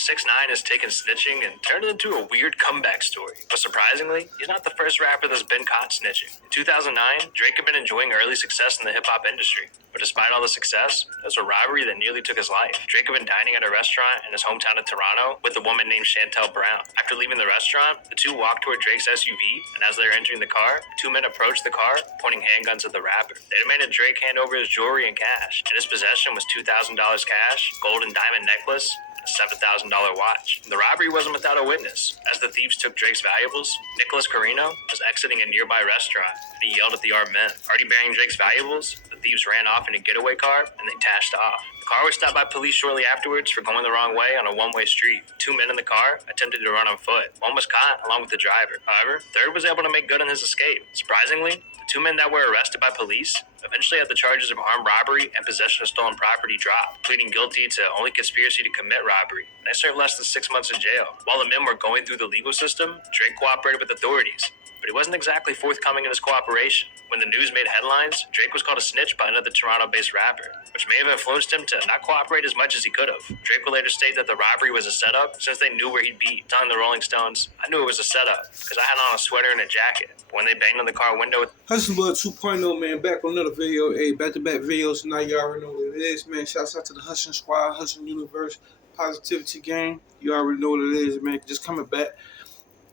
6ix9ine has taken snitching and turned it into a weird comeback story. But surprisingly, he's not the first rapper that's been caught snitching. In 2009, Drake had been enjoying early success in the hip-hop industry. But despite all the success, there was a robbery that nearly took his life. Drake had been dining at a restaurant in his hometown of Toronto with a woman named Chantel Brown. After leaving the restaurant, the two walked toward Drake's SUV, and as they were entering the car, two men approached the car, pointing handguns at the rapper. They demanded Drake hand over his jewelry and cash. In his possession was $2,000 cash, gold and diamond necklace, and a $7,000 watch. The robbery wasn't without a witness. As the thieves took Drake's valuables, Nicholas Carino was exiting a nearby restaurant, and he yelled at the armed men. Already bearing Drake's valuables, the thieves ran off in a getaway car, and they dashed off. The car was stopped by police shortly afterwards for going the wrong way on a one-way street. Two men in the car attempted to run on foot. One was caught, along with the driver. However, the third was able to make good on his escape. Surprisingly, the two men that were arrested by police eventually had the charges of armed robbery and possession of stolen property dropped, pleading guilty to only conspiracy to commit robbery. They served less than 6 months in jail. While the men were going through the legal system, Drake cooperated with authorities, but he wasn't exactly forthcoming in his cooperation. When the news made headlines, Drake was called a snitch by another Toronto-based rapper, which may have influenced him to not cooperate as much as he could have. Drake would later state that the robbery was a setup since they knew where he'd be. Telling the Rolling Stones, "I knew it was a setup because I had on a sweater and a jacket. But when they banged on the car window..." Hustle Blood 2.0, man. Back on another video. Hey, back-to-back videos. Now you already know what it is, man. Shouts out to the Hustling Squad, Hustling Universe, Positivity Gang. You already know what it is, man. Just coming back.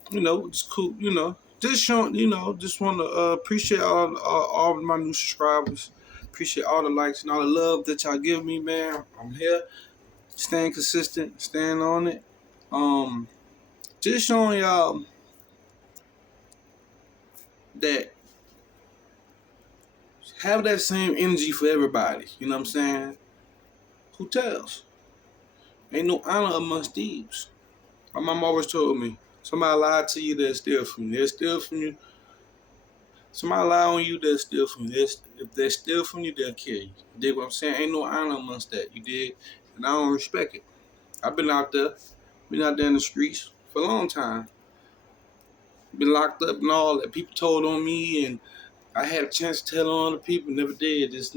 You know, it's cool, you know. Just showing, you know, just want to appreciate all of my new subscribers. Appreciate all the likes and all the love that y'all give me, man. I'm here, staying consistent, staying on it. Just showing y'all that have that same energy for everybody. You know what I'm saying? Who tells? Ain't no honor amongst thieves. My mom always told me, somebody lied to you, they'll steal from you. They'll steal from you. Somebody lie on you, they'll steal from you. If they steal from you, they'll kill you. You dig what I'm saying? Ain't no honor amongst that. You dig? And I don't respect it. I've been out there in the streets for a long time. Been locked up and all that. People told on me, and I had a chance to tell on other people. Never did. That's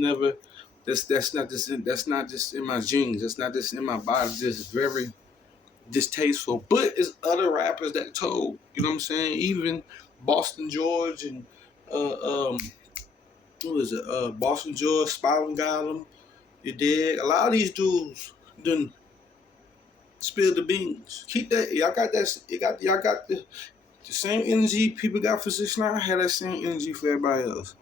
not just in my genes. That's not just in my body. Just very distasteful. But it's other rappers that told. You know what I'm saying? Even Boston George and who is it? Boston George, Spalding Gollum. You dig? A lot of these dudes done spilled the beans. Keep that. Y'all got that. Y'all got the same energy people got for 6ix9ine. I had that same energy for everybody else.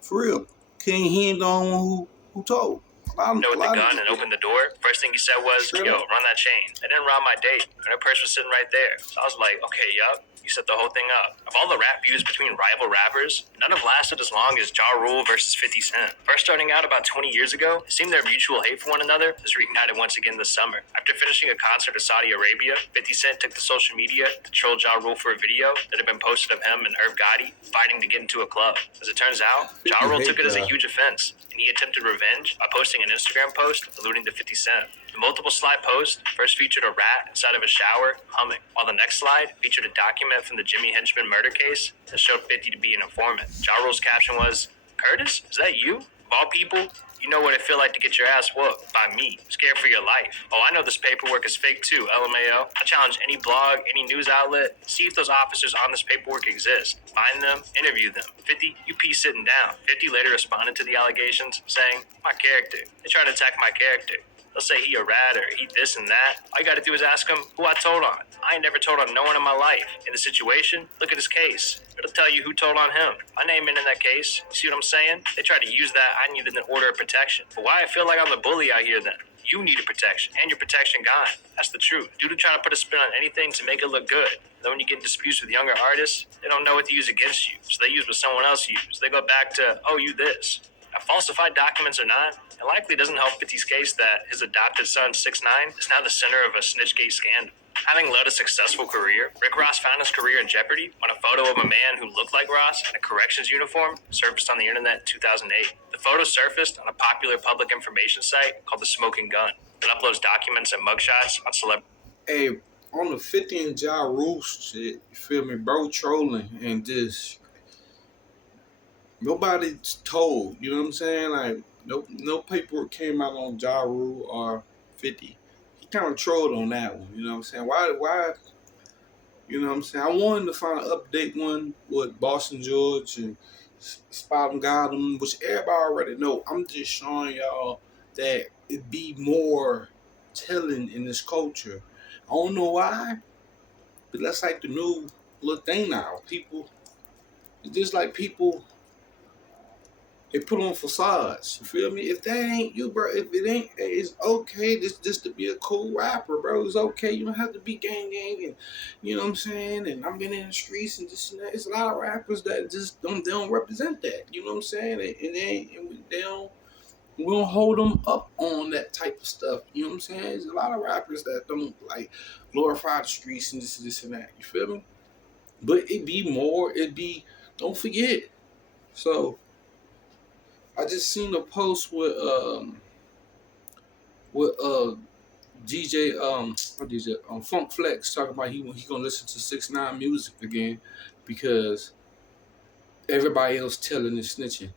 For real. He ain't the only one who told. With the gun and opened the door. First thing he said was, "Yo, run that chain." They didn't rob my date, and her purse was sitting right there. So I was like, okay, yup. You set the whole thing up. Of all the rap feuds between rival rappers, none have lasted as long as Ja Rule versus 50 Cent. First starting out about 20 years ago, it seemed their mutual hate for one another was reignited once again this summer. After finishing a concert in Saudi Arabia, 50 Cent took to social media to troll Ja Rule for a video that had been posted of him and Irv Gotti fighting to get into a club. As it turns out, Ja Rule took it as a huge offense, and he attempted revenge by posting an Instagram post alluding to 50 Cent. The multiple slide post first featured a rat inside of a shower humming, while the next slide featured a document from the Jimmy Henchman murder case that showed 50 to be an informant. Ja Rule's caption was, "Curtis, is that you? Of all people, you know what it feel like to get your ass whooped by me. Scared for your life. Oh, I know this paperwork is fake too, LMAO. I challenge any blog, any news outlet, see if those officers on this paperwork exist. Find them, interview them. 50, you pee sitting down." 50 later responded to the allegations, saying, "My character. They try to attack my character. They'll say he a rat or he this and that. All you gotta do is ask him who I told on. I ain't never told on no one in my life. In the situation, look at his case. It'll tell you who told on him. My name ain't in that case. You see what I'm saying? They try to use that. I needed an order of protection. But why I feel like I'm the bully out here then? You needed protection, and your protection gone. That's the truth. Dude who trying to put a spin on anything to make it look good. Then when you get in disputes with younger artists, they don't know what to use against you. So they use what someone else used. They go back to, oh, you this. Now, falsified documents or not, it likely doesn't help 50's case that his adopted son, 6ix9ine, is now the center of a Snitchgate scandal. Having led a successful career, Rick Ross found his career in jeopardy when a photo of a man who looked like Ross in a corrections uniform surfaced on the internet in 2008. The photo surfaced on a popular public information site called The Smoking Gun. It uploads documents and mugshots on celebrities. Hey, on the 50 and Ja Rule shit, you feel me, bro, trolling and just nobody's told, you know what I'm saying? Like, no paperwork came out on Ja Rule or 50. kind of trolled on that one. You know what I'm saying? Why? You know what I'm saying? I wanted to find an update one with Boston George and Spot Gotham, which everybody already know. I'm just showing y'all that it be more telling in this culture. I don't know why, but that's like the new little thing now. People, it's just like people, they put on facades. You feel me? If that ain't you, bro, if it ain't, it's okay just to be a cool rapper, bro. It's okay. You don't have to be gang and you know what I'm saying? And I'm getting in the streets and just it's a lot of rappers that just don't represent that. You know what I'm saying? We don't hold them up on that type of stuff. You know what I'm saying? There's a lot of rappers that don't like glorify the streets and this and that. You feel me? But don't forget. So I just seen a post with DJ what DJ Funk Flex talking about he gonna listen to 6ix9ine music again because everybody else telling and snitching.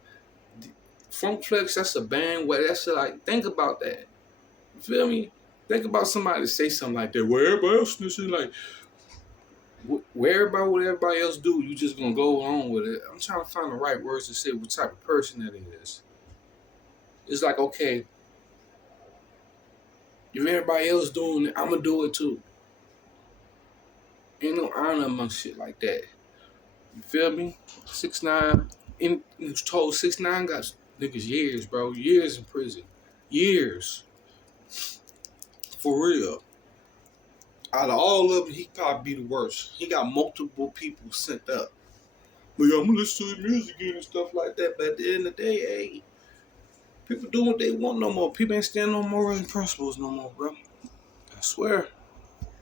Funk Flex, that's a band where that's like think about that. You feel me? Think about somebody say something like that. Where everybody else snitching, like what everybody else do, you just gonna go along with it. I'm trying to find the right words to say what type of person that is. It's like, okay, if everybody else doing it, I'ma do it too. Ain't no honor among shit like that. You feel me? 6ix9ine, in told 6ix9ine got niggas years, bro. Years in prison. Years. For real. Out of all of them, he probably be the worst. He got multiple people sent up. Like, I'm gonna listen to his music and stuff like that. But at the end of the day, hey, people doing what they want no more. People ain't standing on moral principles no more, bro. I swear.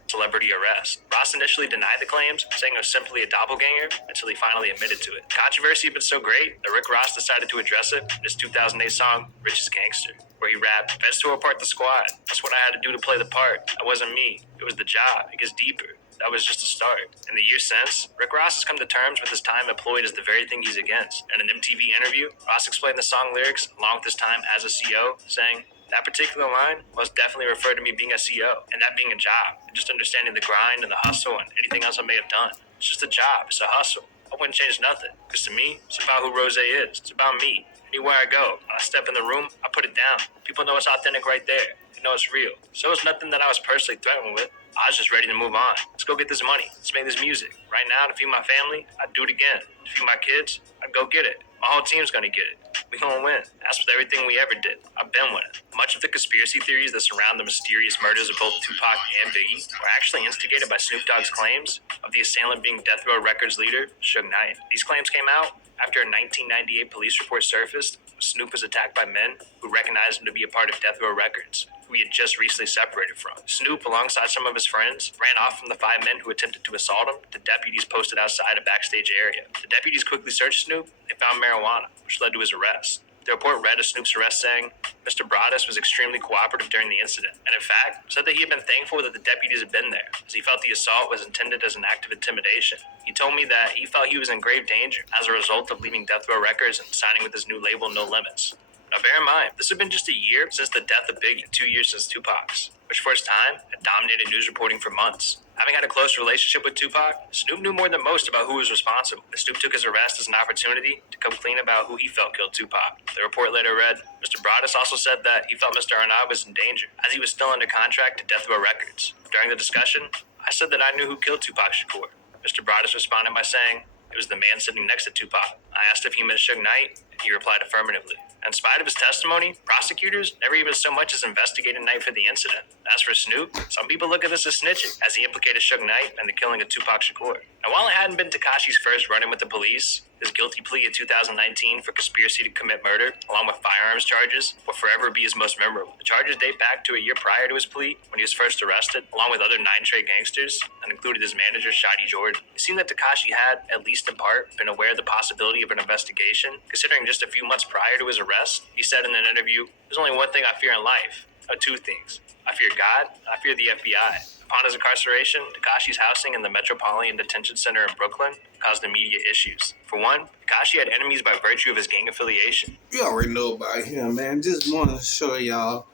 Celebrity arrest. Ross initially denied the claims, saying it was simply a doppelganger, until he finally admitted to it. Controversy had been so great that Rick Ross decided to address it in his 2008 song, Richest Gangster, where he rapped, "Feds tore apart the squad. That's what I had to do to play the part. That wasn't me. It was the job. It gets deeper. That was just a start." In the years since, Rick Ross has come to terms with his time employed as the very thing he's against. In an MTV interview, Ross explained the song lyrics along with his time as a CO, saying, "That particular line was definitely referred to me being a CO and that being a job, and just understanding the grind and the hustle and anything else I may have done. It's just a job. It's a hustle. I wouldn't change nothing. Because to me, it's about who Rose is. It's about me. Anywhere I go, when I step in the room, I put it down. People know it's authentic right there. They know it's real. So it's nothing that I was personally threatened with. I was just ready to move on. Let's go get this money. Let's make this music. Right now, to feed my family, I'd do it again. To feed my kids, I'd go get it. My whole team's gonna get it. We gonna win. That's with everything we ever did. I've been winning." Much of the conspiracy theories that surround the mysterious murders of both Tupac and Biggie were actually instigated by Snoop Dogg's claims of the assailant being Death Row Records leader, Suge Knight. These claims came out after a 1998 police report surfaced. Snoop was attacked by men who recognized him to be a part of Death Row Records, who he had just recently separated from. Snoop, alongside some of his friends, ran off from the 5 men who attempted to assault him to deputies posted outside a backstage area. The deputies quickly searched Snoop. They found marijuana, which led to his arrest. The report read of Snoop's arrest saying, "Mr. Broaddus was extremely cooperative during the incident, and in fact, said that he had been thankful that the deputies had been there, as he felt the assault was intended as an act of intimidation. He told me that he felt he was in grave danger as a result of leaving Death Row Records and signing with his new label, No Limits." Now bear in mind, this had been just a year since the death of Biggie and 2 years since Tupac's, which for its time had dominated news reporting for months. Having had a close relationship with Tupac, Snoop knew more than most about who was responsible, and Snoop took his arrest as an opportunity to come clean about who he felt killed Tupac. The report later read, "Mr. Broaddus also said that he felt Mr. Arnab was in danger, as he was still under contract to Death Row Records. During the discussion, I said that I knew who killed Tupac Shakur. Mr. Broaddus responded by saying, it was the man sitting next to Tupac. I asked if he meant Suge Knight, and he replied affirmatively. In spite of his testimony, prosecutors never even so much as investigated Knight for the incident. As for Snoop, some people look at this as snitching, as he implicated Suge Knight in the killing of Tupac Shakur. And while it hadn't been Tekashi's first run-in with the police, his guilty plea in 2019 for conspiracy to commit murder, along with firearms charges, will forever be his most memorable. The charges date back to a year prior to his plea, when he was first arrested, along with other 9 Trey gangsters, and included his manager, Shadi Jordan. It seemed that Tekashi had, at least in part, been aware of the possibility of an investigation, considering just a few months prior to his arrest, he said in an interview, "There's only one thing I fear in life, or 2 things. I fear God, and I fear the FBI." Upon his incarceration, Tekashi's housing in the Metropolitan Detention Center in Brooklyn caused immediate issues. For one, Tekashi had enemies by virtue of his gang affiliation. You already know about him, man. Just want to show y'all,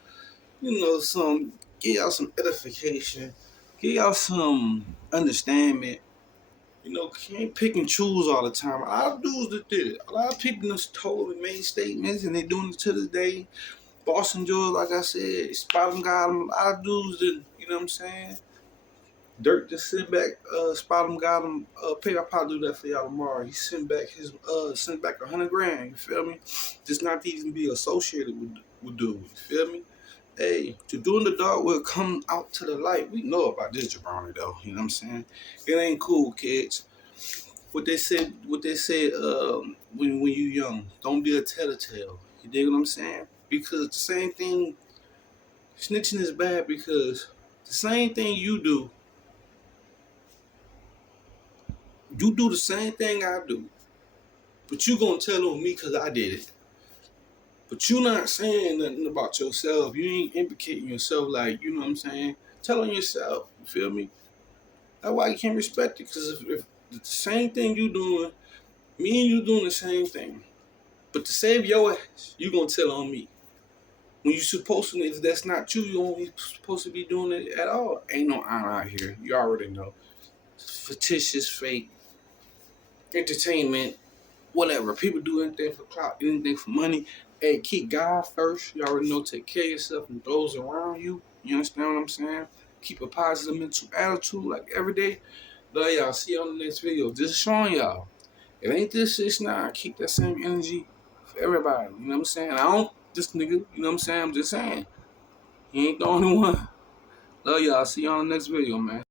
some give y'all some edification, give y'all some understanding. You know, can't pick and choose all the time. A lot of dudes that did it. A lot of people just told and made statements, and they doing it to this day. Boston George, like I said, Spot 'em got 'em. A lot of dudes that, you know what I'm saying? Dirk just sit back, Spot 'em got him. Pay, I'll probably do that for y'all tomorrow. He sent back 100 grand. You feel me? Just not to even be associated with dudes. You feel me? Hey, to doing the dark will come out to the light. We know about this jabroni though. You know what I'm saying? It ain't cool, kids. What they said when you young, don't be a tattletale. You dig what I'm saying? Because the same thing, snitching is bad because the same thing you do the same thing I do, but you gonna tell on me because I did it. But you not saying nothing about yourself. You ain't implicating yourself like, you know what I'm saying? Tell on yourself. You feel me? That's why you can't respect it. Because if the same thing you doing, me and you doing the same thing. But to save your ass, you gonna tell on me. When you supposed to, if that's not you, you ain't supposed to be doing it at all. Ain't no honor out here. You already know. Fictitious, fake, entertainment, whatever. People do anything for clout, anything for money. Hey, keep God first. You already know, take care of yourself and those around you. You understand what I'm saying? Keep a positive mental attitude like every day. Love y'all. See y'all in the next video. Just showing y'all. It ain't this, it's not. Keep that same energy for everybody. You know what I'm saying? I don't, this nigga, you know what I'm saying? I'm just saying. He ain't the only one. Love y'all. See y'all in the next video, man.